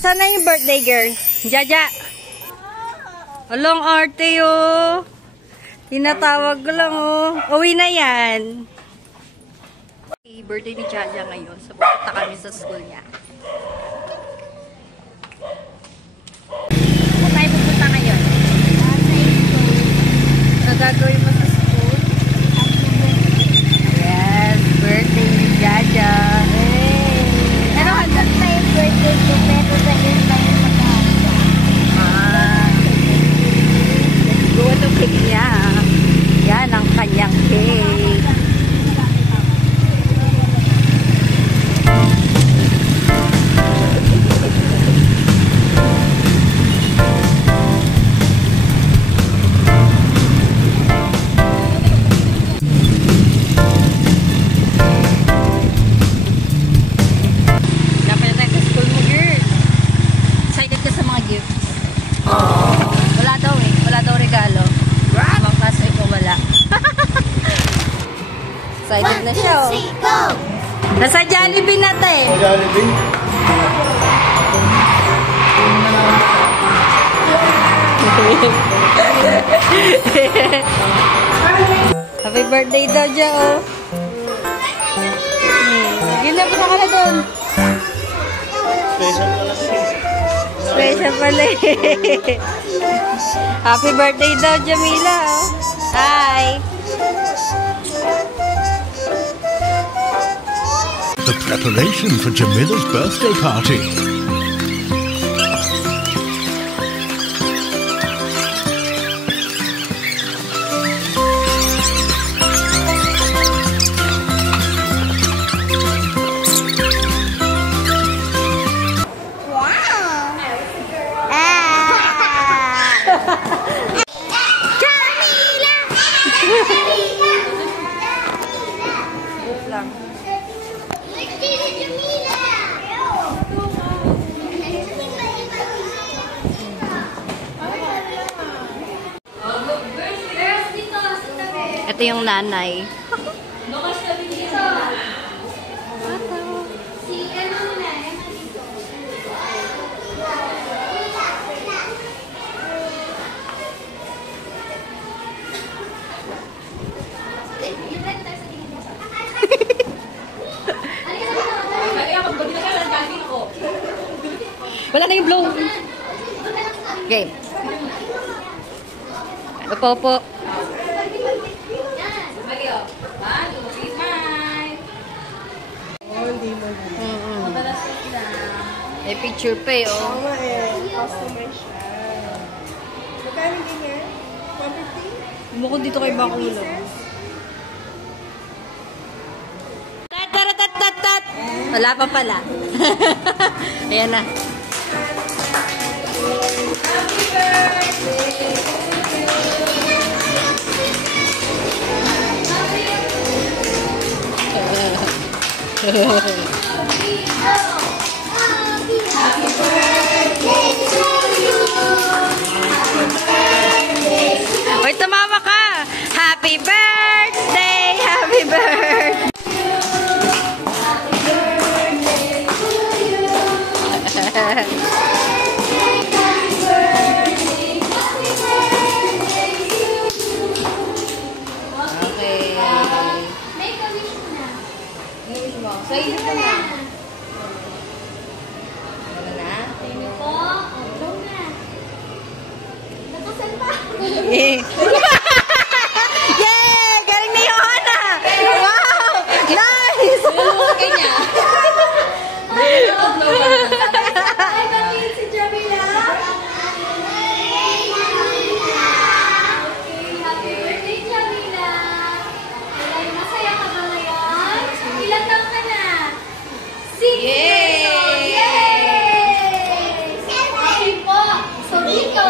Asan na yung birthday girl? Jaja. Along arte oh. Tinatawag ko lang oh. Uwi na yan. Birthday ni Jaja ngayon. So, pupunta kami sa school niya. Saan tayo pupunta ngayon? Nagagawin mo sa school? Yes, birthday ni Jaja. Hey. Ano handa na yung birthday ko, pero dahil tayo mag-ahanda. Let's go to cake niya. Yan ang kanyang cake. Excited na siya, oh. Nasa Jollibee na, te. Jollibee? Happy birthday daw dyan, oh. Gila, punta ka na doon. Special pala. Special pala. Happy birthday daw, Jamila, oh. Hi. The preparation for Jamila's birthday party. Ito yung nanay. Wala na yung blow. Game. Opo. May picture pa eh, oh. Oo nga eh. Customer siya. Magkano ganyan? 150? Bukod dito kay Bakulo. Tat! Wala pa pala. Ayan na. Happy birthday! Hoy, tumama ka! Happy birthday! Happy birthday! Okay. Make a wish mo na. Wish mo. Sa iyo ko na. Ano na? Thank you po. Go na. Nakasan pa. Yay! Galing ni Johanna! Wow! Nice! Okay niya. Ay, bakit si Jamila? Happy birthday, Jamila. Ay, masaya ka ba ngayon? Ilan taon ka na? 6 years old. Yay! Okay po. So, dito,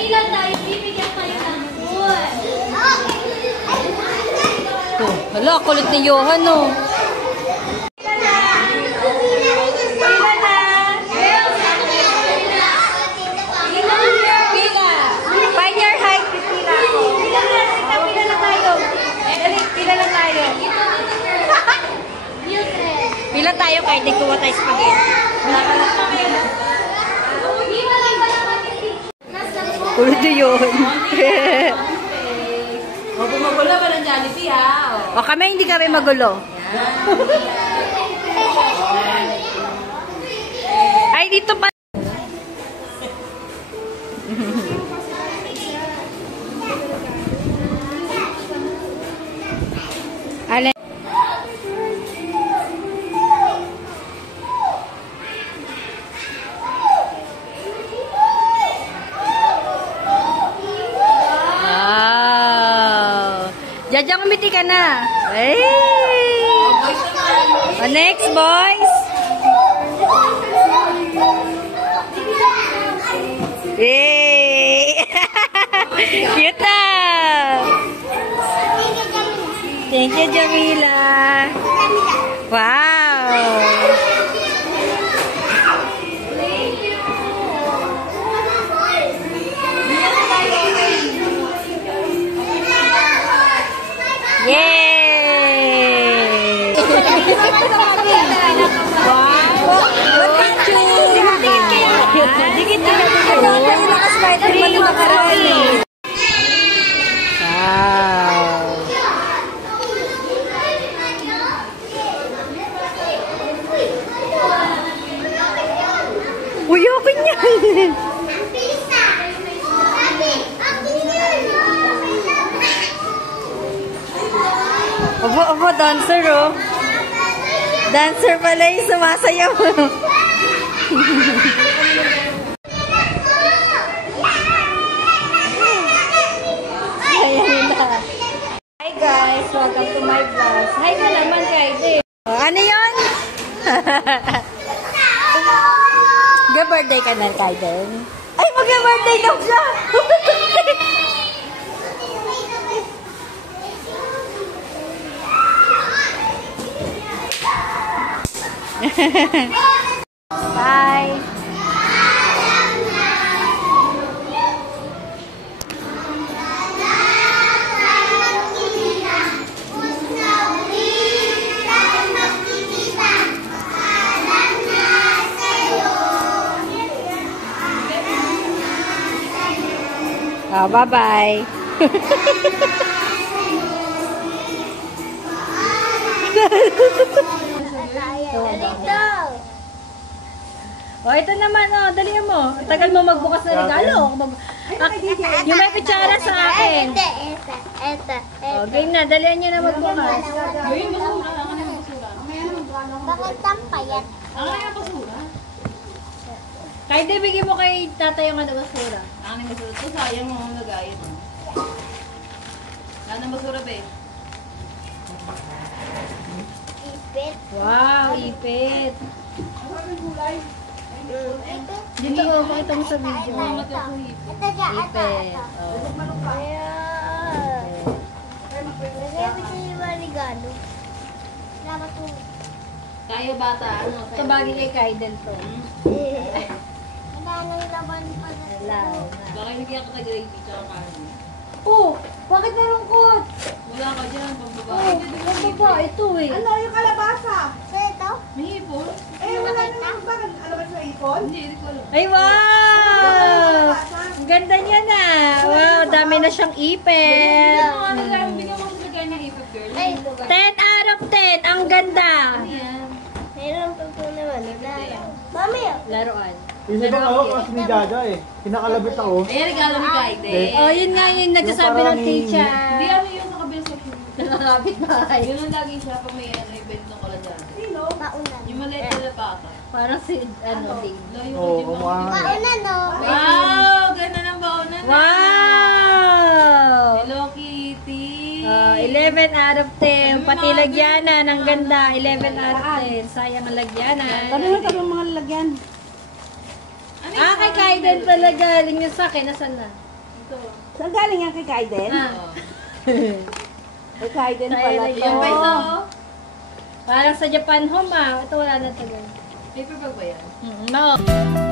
ilan tayo, bibigyan kayo ng food. Oh, hala, kulit ni Johan, oh. Find your height, pila ako. Pila lang tayo. Pila lang tayo. Pila tayo kahit di kuha tayo spaghetti. Pwede yun. O, bumagulo ba ng Jollibee, ha? O kami, hindi kami magulo. Ay, dito pa. Alin? Wow! Jajang, umiti ka na. Hey! O, next, boys. Yay! Cute na! Thank you, Jamila. Wow! Yay! Wow! Uy, okay niyan! Abo, dancer oh. Dancer pala yung sumasayaw. Ayan na. Hi guys, welcome to my vlog. Hi ka naman, Kaiden. Ano yun? Ga-birthday ka na, Kaiden? Ay, mag-birthday daw siya! Bye! Oh, bye-bye! Oh, ito naman, oh, dalihan mo. Tagal mo magbukas ng regalo. Yung may kutsara sa akin. Ito. Oh, game na, dalihan nyo na magbukas. Bakit ang payat? Kahit di, bigyan mo kay tatay yung ano basura. Ang basura to, sayang mo ang lagay. Ano basura ba eh? Ipit. Wow, ipit. Ipit. Dito, oh, pakita mo sa video. Ito dyan. Ipit. Oh. Ayan. Lagay mo siya yung maligado. Dapat po. Tayo bata, ano? Ito bagay kay Kaiden to. Wala nang laban pa na. Wala. Baka nagyan ka na gravy tsaka kanin. Oh, bakit nalungkot? Wala ka dyan, pagbaba. Oh, ang baba, ito eh. Ano yung kalabasa? So ito? May hipon? Wala naman ba? Ano ba sa ipon? Hindi, hindi ko alam. Ay, wow! Ang ganda niya na. Wow, dami na siyang ipit. Bigyan mo sa lagay ng hipon, girl. Ay, ito ba? 10 out of 10. Ang ganda. Yan. Mayroon pa po naman. Mami, Laruan. Isip ako kasi ni Dada eh. Kinakalabit ako. Eh, regalo ni Kaide. Oh, yun nga yung nagsasabi ng teacher. Hindi, ano yung sa kabila sa Nakakapit bahay. Yun ang lagi siya pag may ano, event ng kaladyan. paunan. Yung maliit na bata. Parang si, ano, Ding. Oo, kumukha. Paunan, no? Wow! Ganda ng baunan na. Wow! Hello, Kitty. 11 out of 10. Pati lagyanan, ang ganda. 11 out of 10. Sayang ang lagyanan. Tabi mga lalagyan. Ano Ah, kay Kaiden pala galing yung sa akin. Nasaan na? Saan galing yan kay Kaiden? Ah. Kay Kaiden Sayang pala na to. yun. Yung pesa, oh. Parang sa Japan Home ah. Ito wala na tagal. Paper bag ba yan? No.